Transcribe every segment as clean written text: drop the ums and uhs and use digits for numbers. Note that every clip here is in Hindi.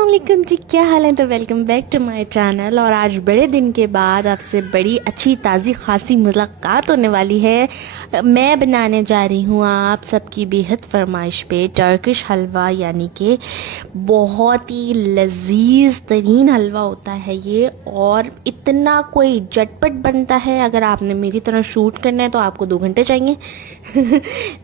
अस्सलाम वालेकुम जी, क्या हाल है। तो welcome back to my channel. और आज बड़े दिन के बाद आपसे बड़ी अच्छी ताज़ी खासी मुलाकात होने वाली है। मैं बनाने जा रही हूँ आप सबकी बेहद फरमाइश पे टर्किश हलवा, यानी कि बहुत ही लजीज तरीन हलवा होता है ये, और इतना कोई झटपट बनता है। अगर आपने मेरी तरह शूट करना है तो आपको 2 घंटे चाहिए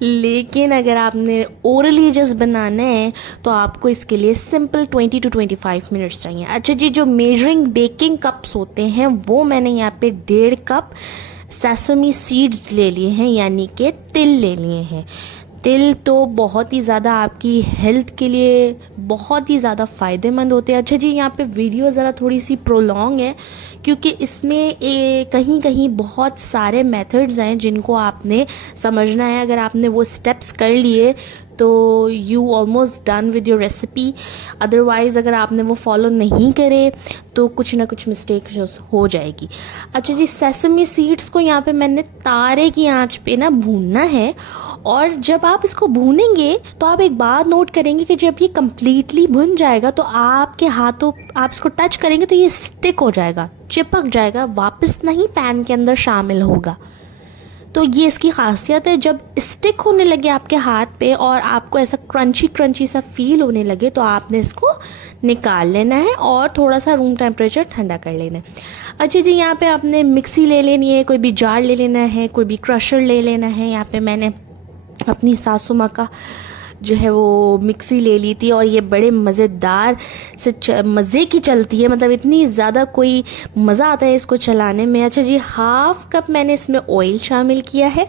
लेकिन अगर आपने ओरली जस्ट बनाना है तो आपको इसके लिए सिंपल 20 to 25 मिनट्स चाहिए। अच्छा जी, जो मेजरिंग बेकिंग कप्स होते हैं वो मैंने यहाँ पे 1.5 कप सेसमी सीड्स ले लिए हैं, यानी कि तिल ले लिए हैं। तिल तो बहुत ही ज़्यादा आपकी हेल्थ के लिए बहुत ही ज़्यादा फ़ायदेमंद होते हैं। अच्छा जी, यहाँ पे वीडियो ज़रा थोड़ी सी प्रोलॉन्ग है क्योंकि इसमें कहीं कहीं बहुत सारे मेथड्स हैं जिनको आपने समझना है। अगर आपने वो स्टेप्स कर लिए तो you almost done with your recipe. Otherwise अगर आपने वो फॉलो नहीं करे तो कुछ ना कुछ मिस्टेक हो जाएगी। अच्छा जी, सेसमी सीड्स को यहाँ पे मैंने तारे की आंच पे ना भूनना है। और जब आप इसको भूनेंगे तो आप एक बात नोट करेंगे कि जब ये कम्प्लीटली भुन जाएगा तो आपके हाथों आप इसको टच करेंगे तो ये स्टिक हो जाएगा, चिपक जाएगा, वापस नहीं पैन के अंदर शामिल होगा। तो ये इसकी खासियत है। जब स्टिक होने लगे आपके हाथ पे और आपको ऐसा क्रंची क्रंची सा फील होने लगे तो आपने इसको निकाल लेना है और थोड़ा सा रूम टेम्परेचर ठंडा कर लेना है। अच्छा जी, यहाँ पे आपने मिक्सी ले लेनी है, कोई भी जार ले लेना है, कोई भी क्रशर ले लेना है। यहाँ पे मैंने अपनी सासू माँ का जो है वो मिक्सी ले ली थी और ये बड़े मज़ेदार से मज़े की चलती है, मतलब इतनी ज़्यादा कोई मज़ा आता है इसको चलाने में। अच्छा जी, 1/2 कप मैंने इसमें ऑयल शामिल किया है।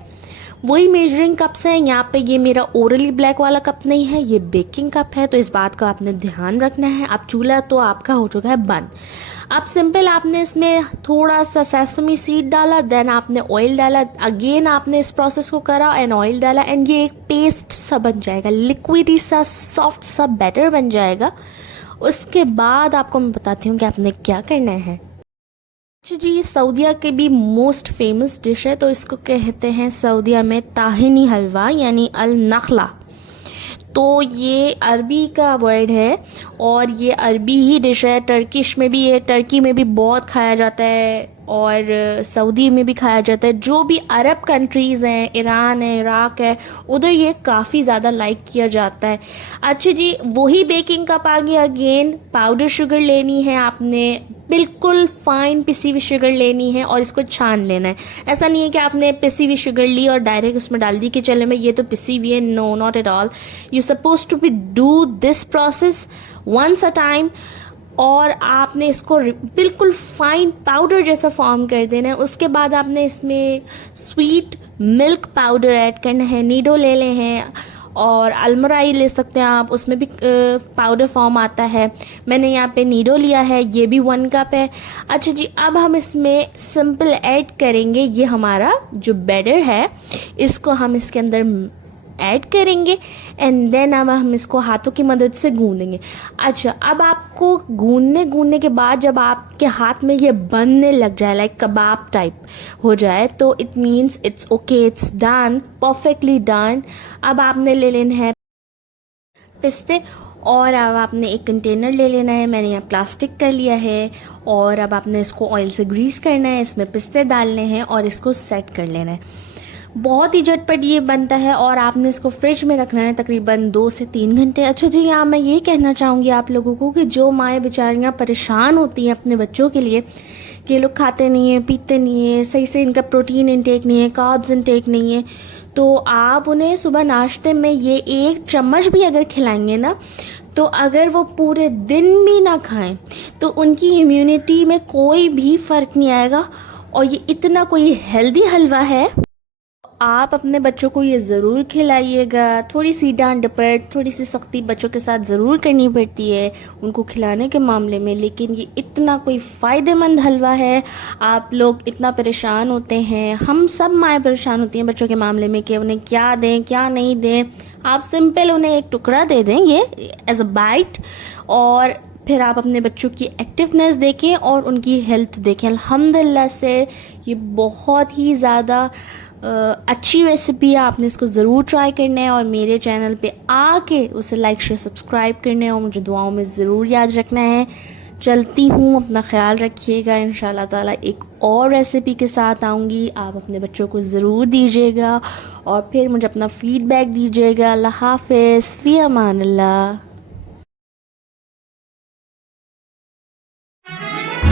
वही मेजरिंग कप्स हैं यहाँ पे। ये मेरा ओरली ब्लैक वाला कप नहीं है, ये बेकिंग कप है, तो इस बात का आपने ध्यान रखना है। अब चूल्हा तो आपका हो चुका है बंद। अब सिंपल आपने इसमें थोड़ा सा सेसमी सीड डाला, देन आपने ऑयल डाला, अगेन आपने इस प्रोसेस को करा एंड ऑयल डाला, एंड ये एक पेस्ट सा बन जाएगा, लिक्विडी सा सॉफ्ट सा बैटर बन जाएगा। उसके बाद आपको मैं बताती हूँ कि आपने क्या करना है। अच्छा जी, ये सऊदीया के भी मोस्ट फेमस डिश है, तो इसको कहते हैं सऊदीया में ताहिनी हलवा, यानी अल नखला। तो ये अरबी का वर्ड है और ये अरबी ही डिश है। टर्किश में भी ये टर्की में भी बहुत खाया जाता है और सऊदी में भी खाया जाता है। जो भी अरब कंट्रीज़ हैं, ईरान है, इराक है, उधर ये काफ़ी ज़्यादा लाइक किया जाता है। अच्छा जी, वही बेकिंग कप आ गया। अगेन पाउडर शुगर लेनी है आपने, बिल्कुल फाइन पिसी हुई शुगर लेनी है और इसको छान लेना है। ऐसा नहीं है कि आपने पिसी हुई शुगर ली और डायरेक्ट उसमें डाल दी कि चले मैं ये तो पिसी हुई है। No, not at all. You suppose to be do this process once a time और आपने इसको बिल्कुल फाइन पाउडर जैसा फॉर्म कर देना है। उसके बाद आपने इसमें स्वीट मिल्क पाउडर ऐड करना है। नीडो ले लें हैं और अलमराई ले सकते हैं आप, उसमें भी पाउडर फॉर्म आता है। मैंने यहाँ पे नीडो लिया है, ये भी 1 कप है। अच्छा जी, अब हम इसमें सिंपल ऐड करेंगे ये हमारा जो बैटर है, इसको हम इसके अंदर ऐड करेंगे एंड देन अब हम इसको हाथों की मदद से गूंदेंगे। अच्छा, अब आपको गूंदने के बाद जब आपके हाथ में ये बनने लग जाए, लाइक कबाब टाइप हो जाए, तो it means it's okay, it's done, perfectly done. अब आपने ले लेना है पिस्ते और अब आपने एक कंटेनर ले लेना है। मैंने यहाँ प्लास्टिक कर लिया है और अब आपने इसको ऑयल से ग्रीस करना है, इसमें पिस्ते डालने हैं और इसको सेट कर लेना है। बहुत ही झटपट ये बनता है और आपने इसको फ्रिज में रखना है तकरीबन 2 से 3 घंटे। अच्छा जी, यहाँ मैं ये कहना चाहूँगी आप लोगों को कि जो माएँ बेचारियाँ परेशान होती हैं अपने बच्चों के लिए कि ये लोग खाते नहीं हैं, पीते नहीं हैं, सही से इनका प्रोटीन इंटेक नहीं है, कार्ब्स इंटेक नहीं है, तो आप उन्हें सुबह नाश्ते में ये 1 चम्मच भी अगर खिलाएंगे ना, तो अगर वो पूरे दिन भी ना खाएं तो उनकी इम्यूनिटी में कोई भी फ़र्क नहीं आएगा। और ये इतना कोई हेल्दी हलवा है, आप अपने बच्चों को ये ज़रूर खिलाइएगा। थोड़ी सी डांट डपट, थोड़ी सी सख्ती बच्चों के साथ ज़रूर करनी पड़ती है उनको खिलाने के मामले में, लेकिन ये इतना कोई फ़ायदेमंद हलवा है। आप लोग इतना परेशान होते हैं, हम सब माएँ परेशान होती हैं बच्चों के मामले में कि उन्हें क्या दें क्या नहीं दें। आप सिंपल उन्हें एक टुकड़ा दे दें ये एज अ बाइट, और फिर आप अपने बच्चों की एक्टिवनेस देखें और उनकी हेल्थ देखें। अल्हम्दुलिल्लाह से ये बहुत ही ज़्यादा अच्छी रेसिपी है, आपने इसको ज़रूर ट्राई करना है और मेरे चैनल पे आके उसे लाइक शेयर सब्सक्राइब करना है और मुझे दुआओं में ज़रूर याद रखना है। चलती हूँ, अपना ख्याल रखिएगा। इंशाल्लाह ताला एक और रेसिपी के साथ आऊँगी, आप अपने बच्चों को ज़रूर दीजिएगा और फिर मुझे अपना फ़ीडबैक दीजिएगा। अल्लाह हाफ़िज़, फ़ी अमान अल्लाह।